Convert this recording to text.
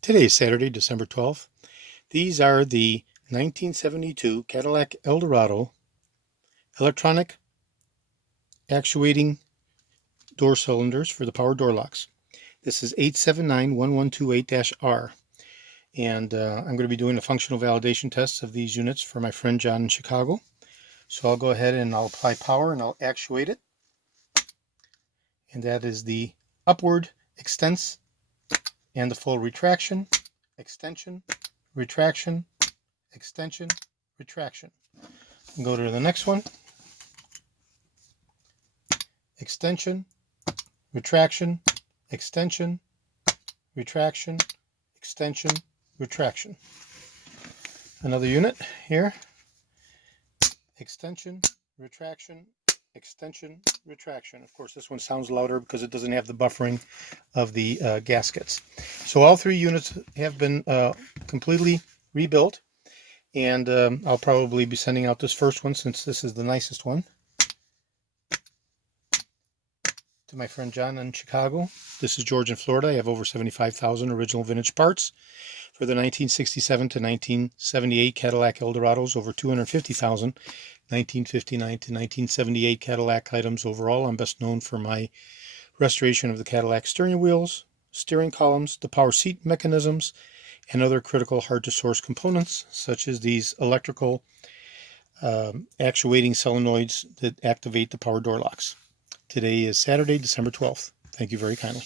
Today is Saturday, December 12th. These are the 1972 Cadillac Eldorado electronic actuating door cylinders for the power door locks. This is 8791128-R, and I'm going to be doing a functional validation test of these units for my friend John in Chicago. So I'll go ahead and I'll apply power and I'll actuate it, and that is the upward extents and the full retraction, extension, retraction, extension, retraction. And go to the next one. Extension, retraction, extension, retraction, extension, retraction. Another unit here. Extension, retraction, extension, retraction. Of course, this one sounds louder because it doesn't have the buffering of the gaskets. So all three units have been completely rebuilt, and I'll probably be sending out this first one, since this is the nicest one, to my friend John in Chicago. This is George in Florida. I have over 75,000 original vintage parts for the 1967 to 1978 Cadillac Eldorados, over 250,000 1959 to 1978 Cadillac items overall. I'm best known for my restoration of the Cadillac steering wheels, steering columns, the power seat mechanisms, and other critical hard-to-source components, such as these electrical actuating solenoids that activate the power door locks. Today is Saturday, December 12th. Thank you very kindly.